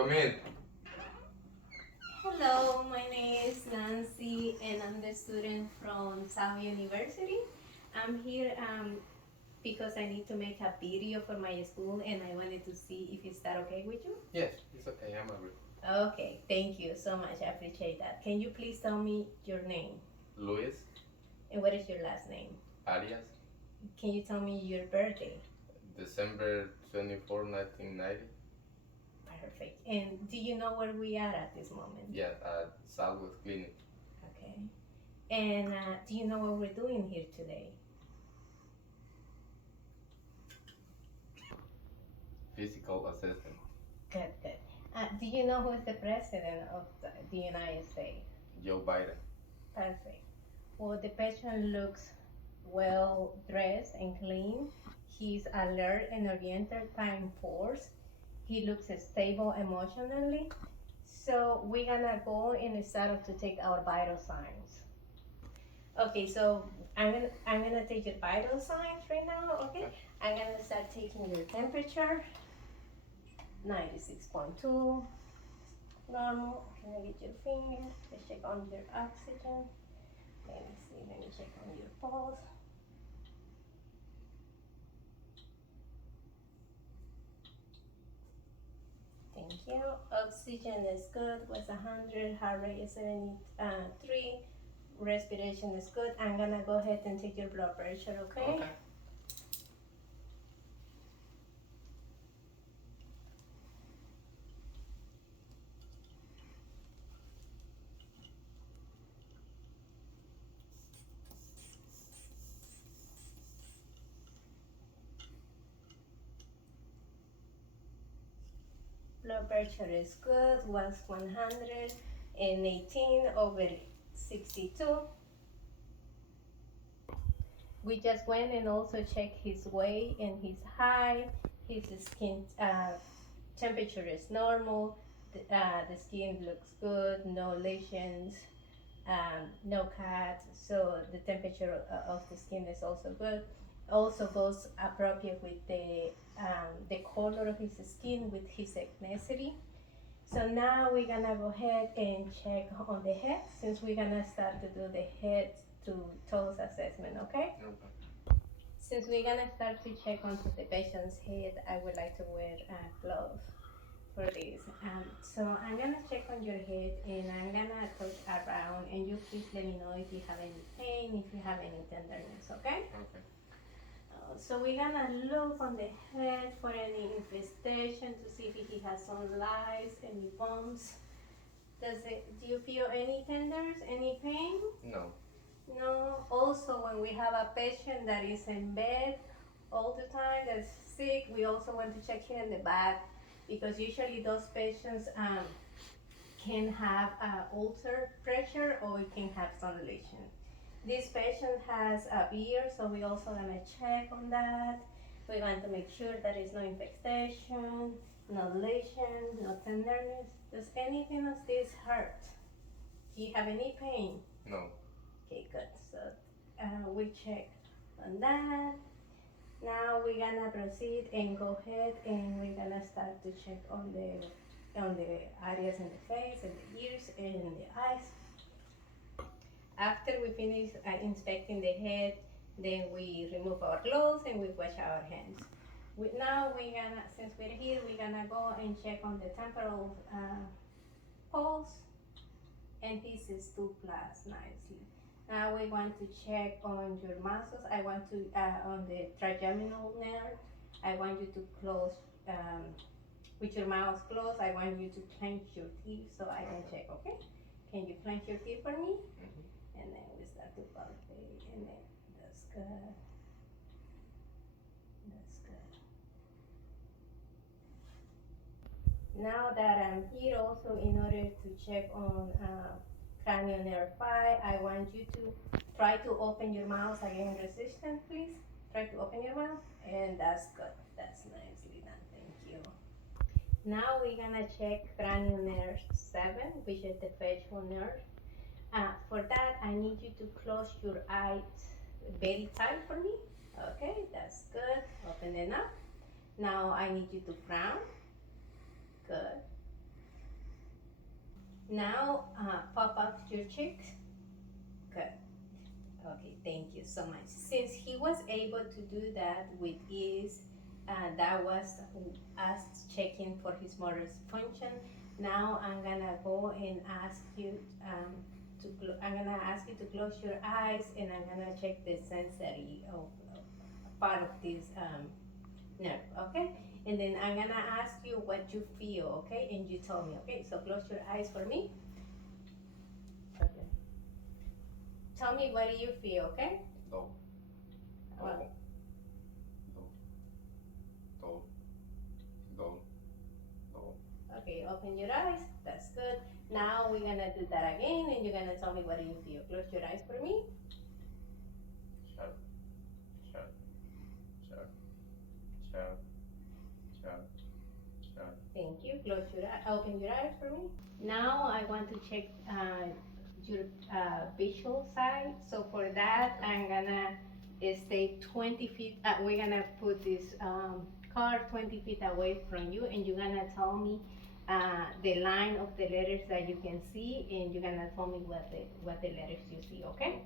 Come in. Hello, my name is Nancy and I'm the student from South University. I'm here because I need to make a video for my school and I wanted to see if it's that okay with you. Yes, it's okay. I'm agree. Okay, thank you so much. I appreciate that. Can you please tell me your name Luis and what is your last name? Arias, Can you tell me your birthday? December 24, 1990. Perfect. And do you know where we are at this moment? Yeah, at Southwest Clinic. Okay. And do you know what we're doing here today? Physical assessment. Good, good. Do you know who is the president of the United States? Joe Biden. Perfect. Well, the patient looks well dressed and clean. He's alert and oriented, time force. He looks stable emotionally. So we're gonna go and start to take our vital signs. Okay, so I'm gonna take your vital signs right now. Okay, I'm gonna start taking your temperature. 96.2. Normal. Can I get your finger? Let's check on your oxygen. Let me see. Let me check on your pulse. Thank you. Oxygen is good. Was 100. Heart rate is 73. Respiration is good. I'm gonna go ahead and take your blood pressure. Okay. Okay. Blood pressure is good. Was 118/62. We just went and also checked his weight and his height. His skin temperature is normal. The skin looks good. No lesions. No cuts. So the temperature of the skin is also good. Also goes appropriate with the color of his skin with his ethnicity. So now we're gonna go ahead and check on the head since we're gonna start to do the head to toes assessment, okay? Okay. Since we're gonna start to check onto the patient's head, I would like to wear gloves for this. So I'm gonna check on your head and I'm gonna touch around and you please let me know if you have any pain, if you have any tenderness, okay? Okay. So we're gonna look on the head for any infestation to see if he has some lice, any bumps. Do you feel any tenders, any pain? No. No. Also, when we have a patient that is in bed all the time, that's sick, we also want to check here in the back because usually those patients can have ulcer pressure or it can have some lesion. This patient has a beard, so we also gonna check on that. We want to make sure there is no infestation, no lesion, no tenderness. Does anything of this hurt? Do you have any pain? No. Okay, good. So we check on that. Now we're gonna proceed and go ahead and we're gonna start to check on the areas in the face and the ears and the eyes. After we finish inspecting the head, then we remove our gloves and we wash our hands. Now we're gonna, since we're here, we're gonna go and check on the temporal pulse, and this is 2 plus nicely. Now we want to check on your muscles. I want to, on the trigeminal nerve, I want you to close, with your mouth closed, I want you to clench your teeth so I can check, okay? Can you clench your teeth for me? Mm-hmm. And then we start to palpate, and then that's good. That's good. Now that I'm here also in order to check on cranial nerve 5, I want you to try to open your mouth again resistant, please. Try to open your mouth, and that's good. That's nicely done, thank you. Now we're gonna check cranial nerve 7, which is the facial nerve. For that, I need you to close your eyes very tight for me. Okay, that's good. Open it up. Now I need you to frown. Good. Now, pop up your cheeks. Good. Okay, thank you so much. Since he was able to do that with ease, that was us checking for his motor function. Now I'm gonna go and ask you I'm gonna ask you to close your eyes, and I'm gonna check the sensory of part of this nerve. Okay, and then I'm gonna ask you what you feel. Okay, and you tell me. Okay, so close your eyes for me. Okay. Tell me what do you feel. Okay. Low. Well, Low. Low. Low. Low. okay, open your eyes. That's good. Now we're gonna do that again, and you're gonna tell me what do you feel. Close your eyes for me. Sharp. Sharp. Sharp. Sharp. Sharp. Sharp. Thank you. Close your eye. Open your eyes for me. Now I want to check your visual side. So for that, I'm gonna stay 20 feet. We're gonna put this car 20 feet away from you, and you're gonna tell me the line of the letters that you can see, and you're gonna tell me what the letters you see. Okay?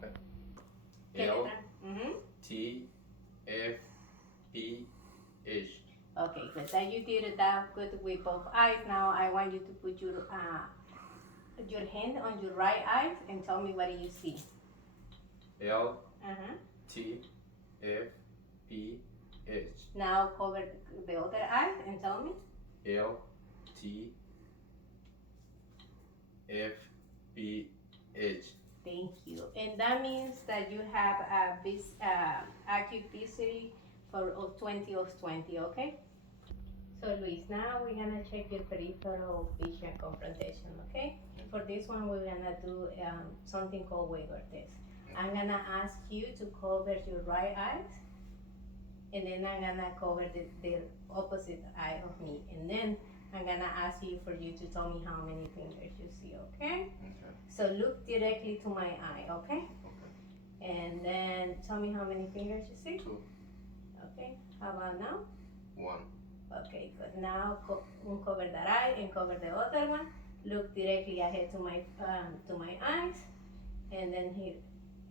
Okay. L Mm-hmm. T F P H. Okay, good. That you did that good with both eyes. Now I want you to put your hand on your right eye and tell me what do you see. L Uh-huh. T F P H. Now cover the other eye and tell me. L T F P H. Thank you. And that means that you have a acute density of 20 of 20, okay? So Luis, now we're gonna check your peripheral vision confrontation, okay? For this one, we're gonna do something called waiver test. I'm gonna ask you to cover your right eye, and then I'm gonna cover the opposite eye of me, and then I'm gonna ask you for you to tell me how many fingers you see, okay? Okay. So look directly to my eye, okay? Okay. And then tell me how many fingers you see. 2. Okay, how about now? 1. Okay, good. Now uncover that eye and cover the other one. Look directly ahead to my eyes, and then here,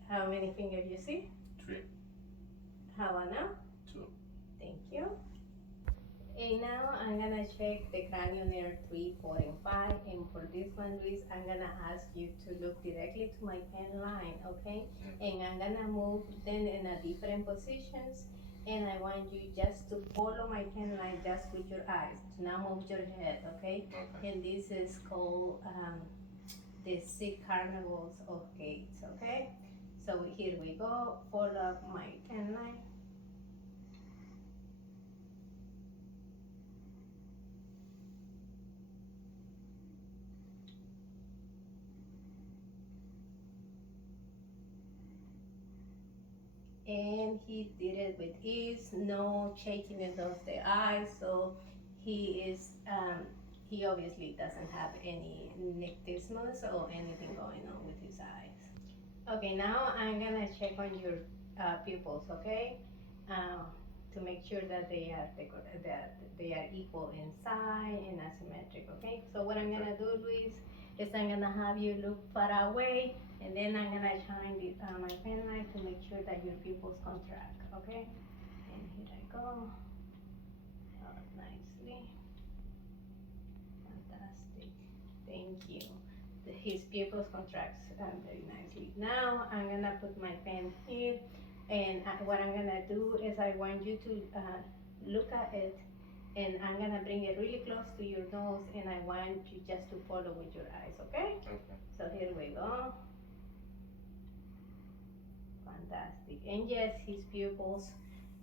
how many fingers you see? 3. How about now? 2. Thank you. And now I'm gonna check the cranial nerve 3, 4, and 5. And for this one, Luis, I'm gonna ask you to look directly to my pen line, okay? And I'm gonna move them in a different positions. And I want you just to follow my pen line just with your eyes. Do not move your head, okay? Okay. And this is called the 6 carnivals of gates, okay? So here we go. Follow my pen line. And he did it with ease, no shaking in those the eyes. So he obviously doesn't have any nystagmus or anything going on with his eyes. Okay, now I'm gonna check on your pupils, okay, to make sure that they are equal in size and asymmetric. Okay, so what I'm gonna do, Luis, is I'm gonna have you look far away, and then I'm gonna shine my pen light to make sure that your pupils contract. Okay, and here I go. Nicely, fantastic. Thank you. His pupils contracts very nicely. Now I'm gonna put my pen here, and what I'm gonna do is I want you to look at it, and I'm gonna bring it really close to your nose, and I want you just to follow with your eyes, okay? Okay. So here we go. Fantastic. And yes, his pupils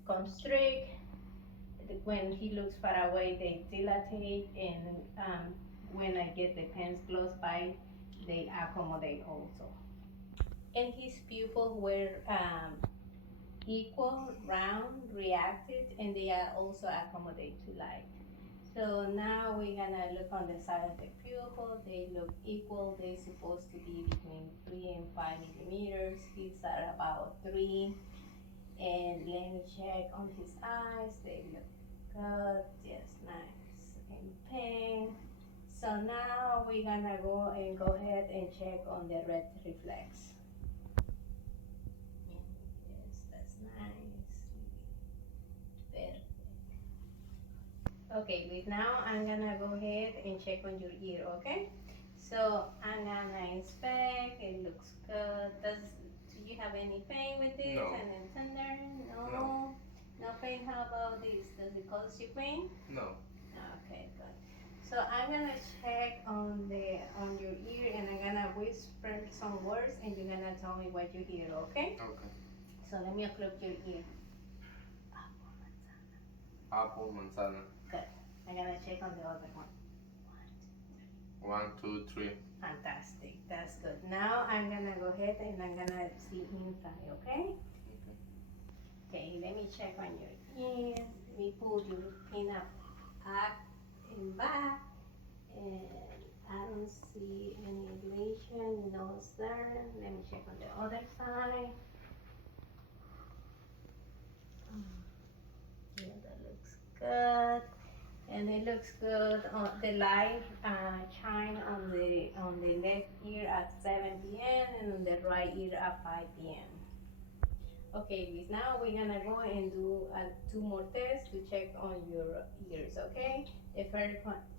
constrict. When he looks far away, they dilatate, and when I get the pens close by, they accommodate also. And his pupils were equal, round, reacted, and they are also accommodate to light. So now we're gonna look on the side of the pupil. They look equal. They're supposed to be between 3 and 5 millimeters. These are about 3. And let me check on his eyes. They look good, just nice and pink. So now we're gonna go ahead and check on the red reflex. Yes, that's nice. Perfect. Okay, Luis, now I'm gonna go ahead and check on your ear, okay? So I'm gonna inspect, it looks good. Do you have any pain with this? No. And then tender? No. No. No pain, how about this? Does it cause you pain? No. Okay, good. So I'm gonna check on your ear and I'm gonna whisper some words and you're gonna tell me what you hear, okay? Okay. So let me open up your ear. Apple, manzana. Good. I'm gonna check on the other one. 1, 2, 3. Fantastic. That's good. Now I'm gonna go ahead and I'm gonna see inside, okay? Okay, let me check on your ear. Let me pull your pin up and back. And I don't see any ablation, no sir. Let me check on the other side. Yeah, that looks good. And it looks good on the light shine on the left ear at 7 p.m. and on the right ear at 5 p.m. Okay, Luis, now we're gonna go and do 2 more tests to check on your ears, okay? The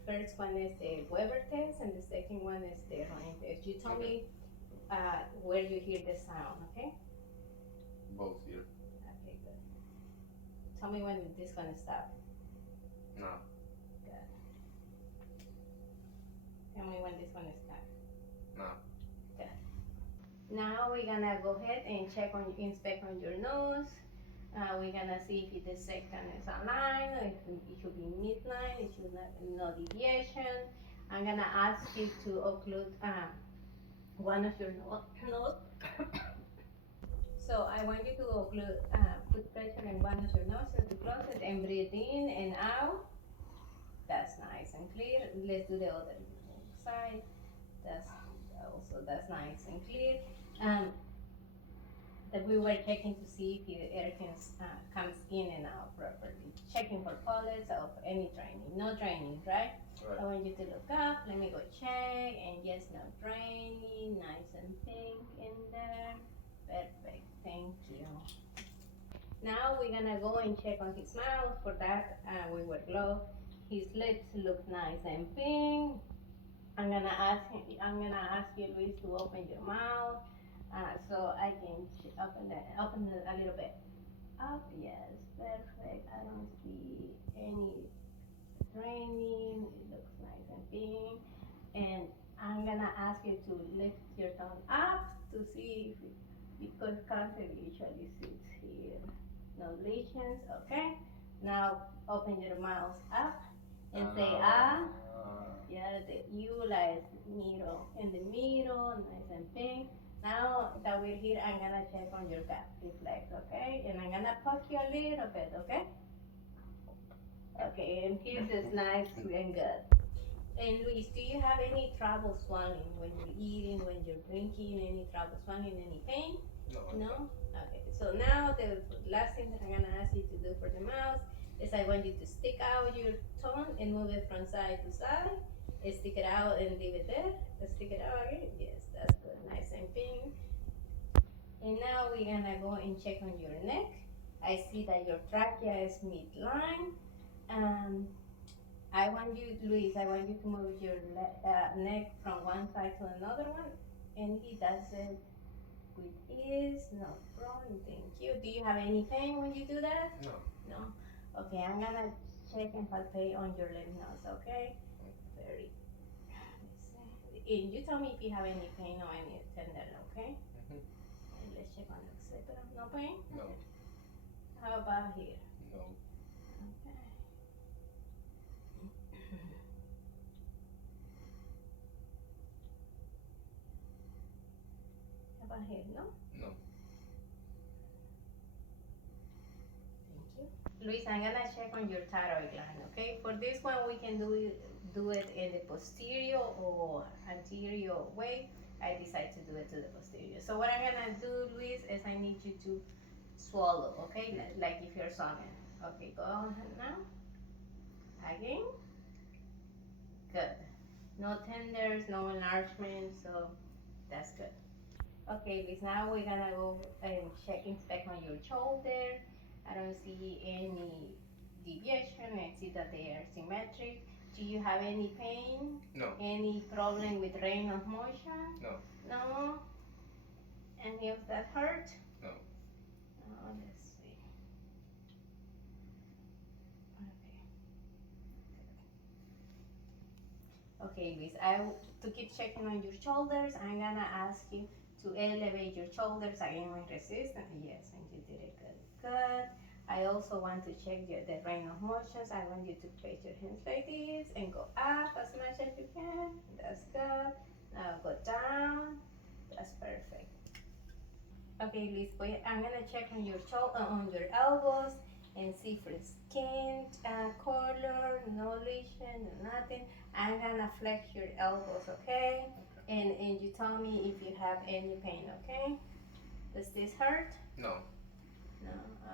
first one is the Weber test and the second one is the Ryan test. You tell me where you hear the sound, okay? Both here. Okay, good. Tell me when this gonna stop. No. Tell me when this one is done. No. Good. Now we're gonna go ahead and inspect on your nose. We're gonna see if the second is aligned, or if it should be midline, it should not, no deviation. I'm gonna ask you to occlude one of your nose. So I want you to occlude, put pressure in one of your noses to close it and breathe in and out. That's nice and clear. Let's do the other side. That's nice and clear. That we were checking to see if the air comes in and out properly. Checking for pollens of any draining. No draining, right? Right. I want you to look up. Let me go check. And yes, no draining. Nice and pink in there. Perfect. Thank you. Now we're gonna go and check on his mouth. For that, we wear gloves. His lips look nice and pink. I'm gonna ask you, Luis, to open your mouth, so I can open it a little bit up. Yes, perfect. I don't see any draining. It looks nice and pink. And I'm gonna ask you to lift your tongue up to see if because cancer usually sits here. No lesions. Okay. Now open your mouth up and say ah. Yeah, the like middle, in the middle, nice and pink. Now that we're here, I'm gonna check on your gap reflex, okay? And I'm gonna poke you a little bit, okay? Okay, and his is nice and good. And Luis, do you have any trouble swallowing when you're eating, when you're drinking? Any trouble swallowing, any pain? No? Okay, so now the last thing that I'm gonna ask you to do for the mouth is I want you to stick out your tongue and move it from side to side. Stick it out and leave it there. Stick it out again. Yes, that's good. Nice and pink. And now we're gonna go and check on your neck. I see that your trachea is midline. I want you, Luis, I want you to move your neck from one side to another one. And he does it with ease, no problem. Thank you. Do you have any pain when you do that? No. No? Okay, I'm gonna check and palpate on your lymph nodes, okay? Very. And you tell me if you have any pain or any tenderness, okay? And let's check on the occipital. No pain? No. How about here? No. Okay. How about here? No? No. Thank you. Luis, I'm gonna check on your thyroid gland, okay? For this one, we can do it in the posterior or anterior way. I decide to do it to the posterior. So what I'm gonna do, Luis, is I need you to swallow, okay? Like if you're swimming. Okay, go ahead now. Again. Good. No tenders, no enlargement, so that's good. Okay, Luis, now we're gonna go and inspect on your shoulder. I don't see any deviation. I see that they are symmetric. Do you have any pain? No. Any problem with range of motion? No. No? Any of that hurt? No. Let's see. Okay, Luis, to keep checking on your shoulders, I'm gonna ask you to elevate your shoulders again with resistance. Yes, and you did it good. Good. I also want to check the range of motions. I want you to place your hands like this and go up as much as you can. That's good. Now go down. That's perfect. Okay, Liz, I'm gonna check on your on your elbows and see for skin color, no lesion, nothing. I'm gonna flex your elbows, okay? And you tell me if you have any pain, okay? Does this hurt? No. No,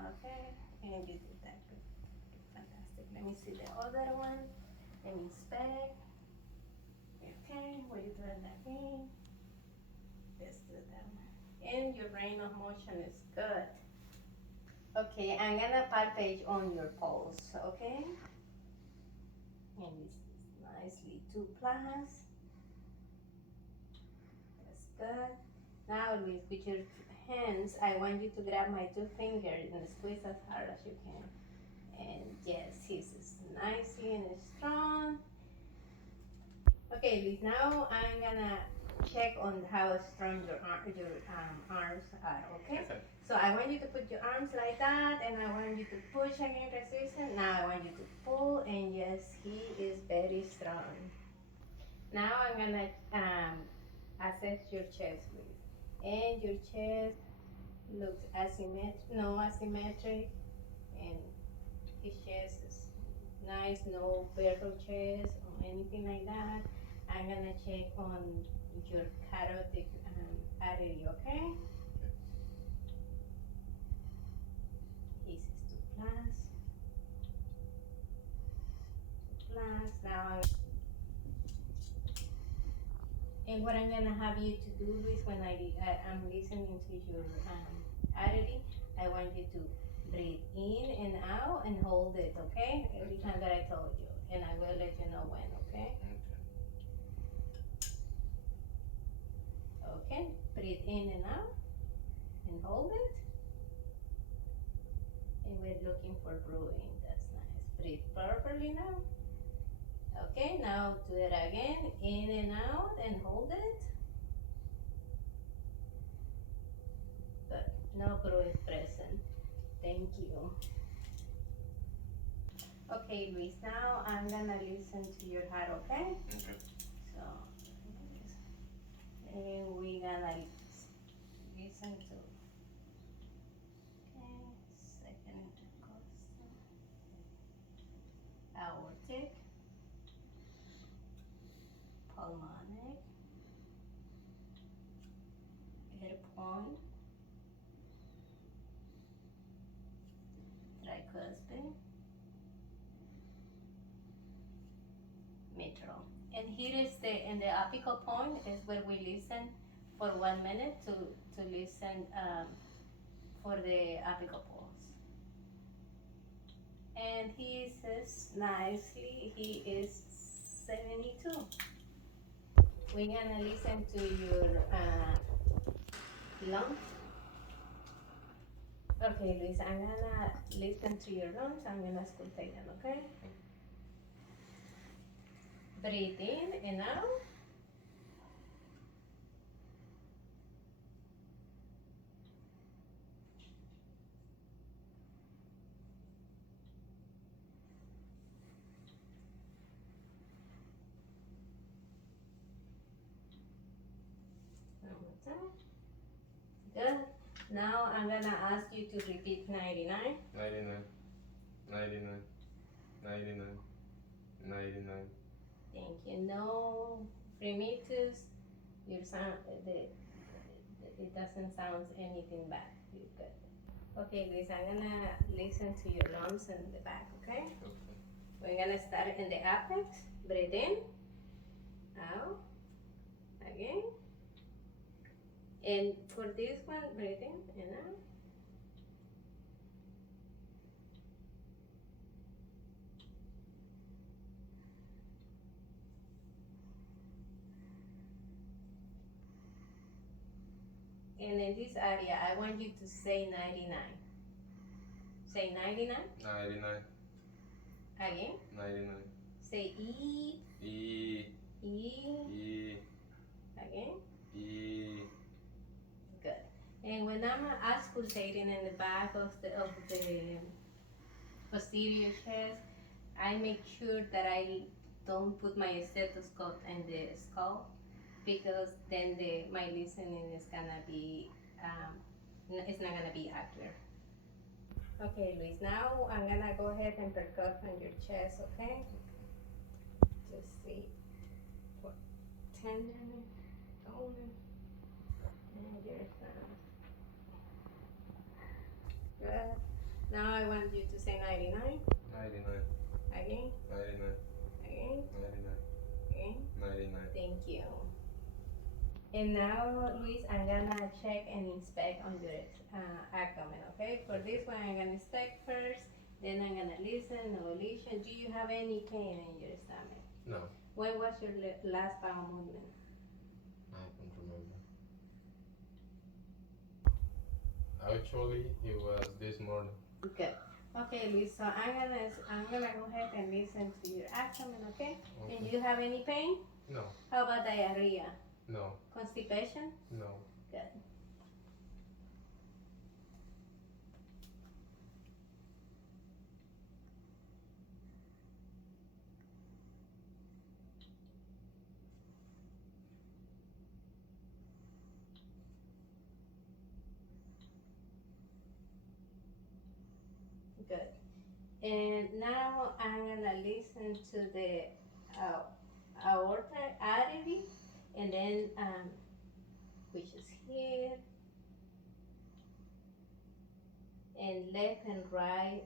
okay. And you did that good. Fantastic. Let me see the other one. Let me inspect. Okay, what are you doing that again? Let's do that one. And your range of motion is good. Okay, I'm gonna palpate on your pulse, okay? And this is nicely 2+. That's good. Now with your hands, I want you to grab my 2 fingers and squeeze as hard as you can. And yes, this is nicely and strong. Okay, Liz, now I'm gonna check on how strong your arms are, okay? So I want you to put your arms like that, and I want you to push against resistance. Now I want you to pull, and yes, he is very strong. Now I'm gonna assess your chest, please. And your chest looks asymmetric, and his chest is nice, no barrel chest or anything like that. I'm gonna check on your carotid artery, okay? This is 2+. 2+. Now, and what I'm gonna have you to do is when I'm listening to your artery, I want you to breathe in and out and hold it, okay? Every time that I told you, and I will let you know when, okay? Okay, breathe in and out and hold it. And we're looking for brewing, that's nice. Breathe properly now. Okay, now do it again, in and out and hold it. Good, no brewing present. Thank you. Okay, Luis, now I'm gonna listen to your heart, okay? Okay. So, and we're gonna listen to, okay, second intercostal, aortic, pulmonic, air point, tricuspid, mitral. And here is in the apical point is where we listen for 1 minute to listen for the apical pulse. And he says nicely, he is 72. We're gonna listen to your lungs. Okay, Luis, I'm gonna listen to your lungs. I'm gonna auscultate them, okay? Breathe in and out. One more time. Good. Now I'm gonna ask you to repeat 99. 99. 99. 99. 99. Thank you. No primitus. Your sound, it doesn't sound anything bad. You're good. Okay, Luis, I'm gonna listen to your lungs in the back, okay? Okay. We're gonna start in the apex. Breathe in, Out. Again. And for this one, breathe in and out. And in this area, I want you to say 99. Say 99. 99. Again. 99. Say E. E. E. E. Again. E. Good. And when I'm auscultating in the back of the posterior chest, I make sure that I don't put my stethoscope in the skull, because then my listening is gonna be it's not gonna be accurate. Okay, Luis. Now I'm gonna go ahead and percuss on your chest. Okay. Just see for tendon, tone, and your thumb. Good. Now I want you to say 99. 99. Again. 99. Again. 99. Again. 99. Thank you. And now, Luis, I'm gonna check and inspect on your abdomen, okay? For this one, I'm gonna inspect first, then I'm gonna listen, no lesion. Do you have any pain in your stomach? No. When was your last bowel movement? I don't remember. Actually, it was this morning. Good. Okay, Luis, so I'm gonna go ahead and listen to your abdomen, okay? Okay. And do you have any pain? No. How about diarrhea? No. Constipation? No. Good. Good. And now I'm gonna listen to the aorta artery, and then which is here, and left and right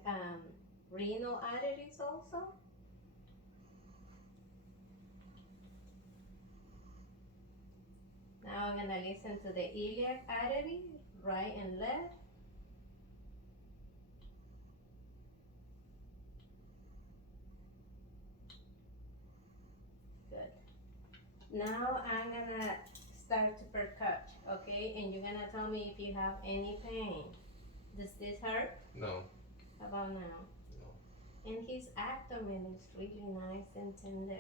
renal arteries also. Now I'm gonna listen to the iliac artery, right and left. Now I'm gonna start to percut, okay? And you're gonna tell me if you have any pain. Does this hurt? No. How about now? No. And his abdomen is really nice and tender.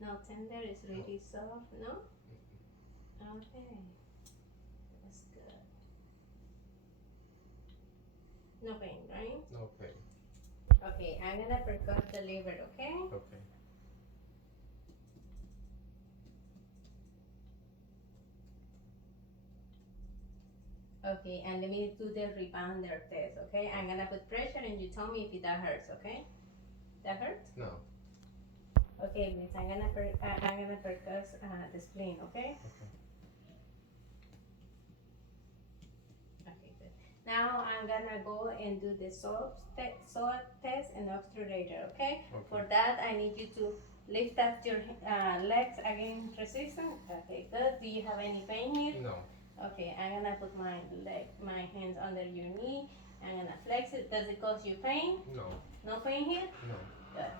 No, tender is really soft, no? Okay. That's good. No pain, right? No pain. Okay, I'm gonna percut the liver, okay? Okay. Okay, and let me do the rebounder test, okay? I'm gonna put pressure and you tell me if that hurts, okay? That hurts? No. Okay, Miss, I'm gonna percuss the spleen, okay? Okay. Okay, good. Now I'm gonna go and do the SWOT test and obturator, okay? Okay. For that, I need you to lift up your legs against resistance. Okay, good. Do you have any pain here? No. Okay, I'm gonna put my hands under your knee. I'm gonna flex it. Does it cause you pain? No. No pain here? No. Good.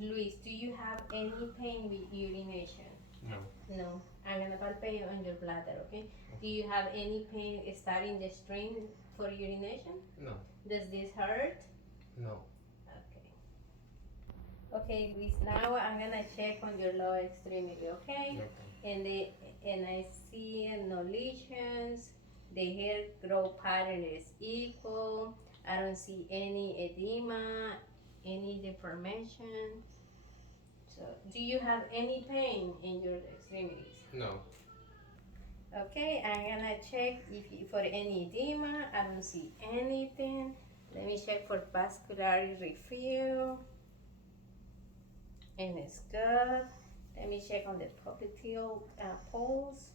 Luis, do you have any pain with urination? No. No. I'm gonna palpate on your bladder, okay? Do you have any pain starting the stream for urination? No. Does this hurt? No. Okay. Okay, Luis, now I'm gonna check on your lower extremity, okay? Okay. And I see no lesions. The hair growth pattern is equal. I don't see any edema, any deformation. So, do you have any pain in your extremities? No. Okay, I'm gonna check for any edema. I don't see anything. Let me check for vascular refill. And it's good. Let me check on the popliteal pulse.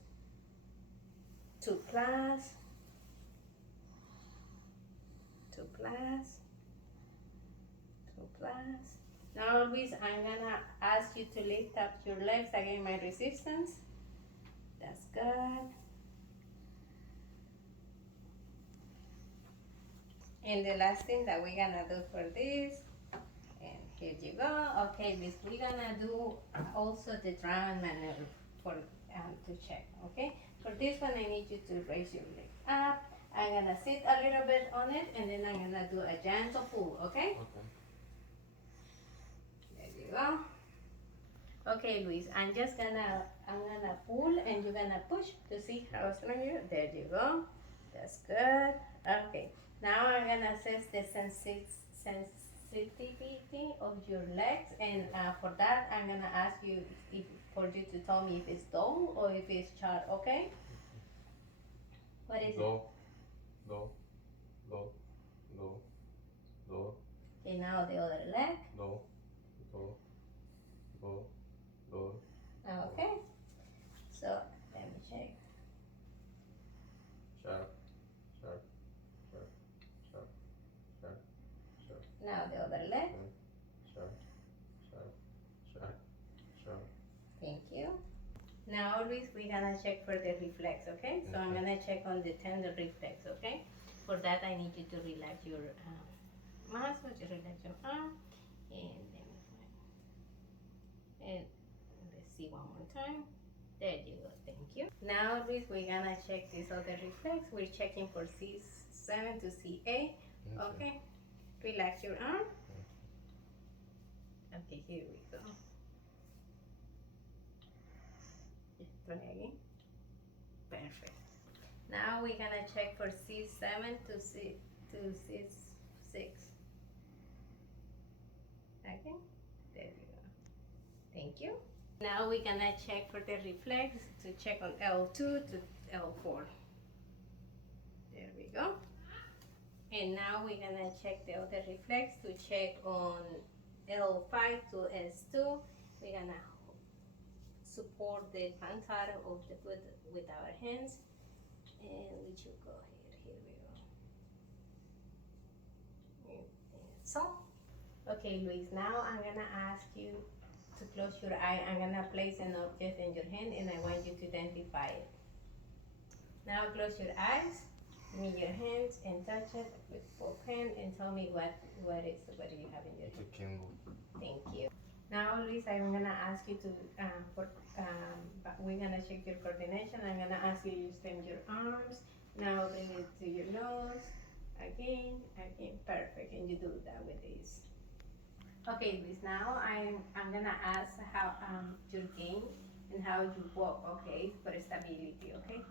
2 plus. 2 plus. 2 plus. Now, Luis, I'm gonna ask you to lift up your legs against my resistance. That's good. And the last thing that we're gonna do for this, and here you go. Okay, Luis, we're gonna do also the drum maneuver for to check. Okay, for this one, I need you to raise your leg up. I'm gonna sit a little bit on it, and then I'm gonna do a gentle pull. Okay. Okay. There you go. Okay, Luis, I'm gonna pull and you're gonna push to see how strong you are. There you go. That's good. Okay. Now I'm gonna assess the sensitivity of your legs, and for that I'm gonna ask you for you to tell me if it's dull or if it's sharp. Okay. What is it? Low, low, low, low, low, Okay. Now the other leg. low, low, low, low. Okay. So let me check. Sharp, sharp, sharp, sharp, sharp, sharp, Now the other leg. sharp, sharp, sharp, sharp. Thank you. Now, Luis, we're gonna check for the reflex, okay? So I'm Okay. gonna check on the tender reflex, okay? For that, I need you to relax your muscles, just relax your arm, and let me find. And let's see one more time. There you go. Thank you. Now, Luis, we're gonna check this other reflex. We're checking for C7 to C8. Okay. Relax your arm. Okay, here we go. Try again. Perfect. Now we're gonna check for C7 to C6. Okay, there we go. Thank you. Now we're gonna check for the reflex to check on L2 to L4. There we go. And now we're gonna check the other reflex to check on L5 to S2. We're gonna support the plantar of the foot with our hands, and we should go here we go. So, okay, Luis, now I'm gonna ask you to close your eye. I'm gonna place an object in your hand and I want you to identify it. Now close your eyes, give me your hands and touch it with both hands and tell me what do you have in your It's hand. a Kindle. Thank you. Now, Luis, I'm gonna ask you to we're gonna check your coordination. I'm gonna ask you to extend your arms. Now bring it to your nose. Again, perfect. And you do that with this. Okay, Luis. Now I'm gonna ask how your game and how you walk. Okay, for stability. Okay.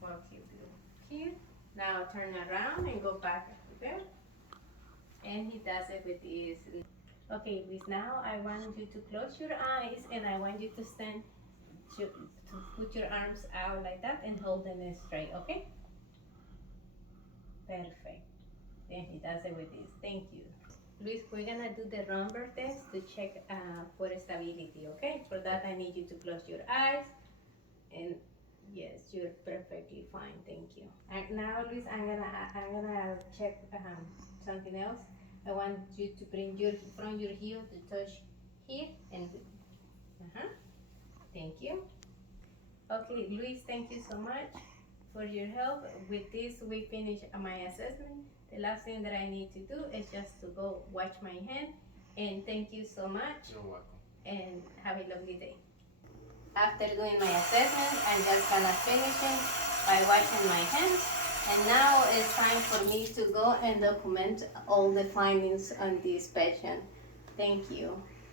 Walk you do here. Now turn around and go back there. And he does it with his. Okay, Luis, now I want you to close your eyes and I want you to stand to put your arms out like that and hold them straight, okay? Perfect. Then he does it with this. Thank you. Luis, we're gonna do the rumble test to check for stability, okay? For that, I need you to close your eyes and yes, you're perfectly fine. Thank you. And now, Luis, I'm gonna check something else. I want you to bring from your heel to touch here and thank you. Okay, Luis, thank you so much for your help. With this, we finish my assessment. The last thing that I need to do is just to go wash my hand. And thank you so much. You're welcome. And have a lovely day. After doing my assessment, I'm just gonna finish it by washing my hands. And now it's time for me to go and document all the findings on this patient. Thank you.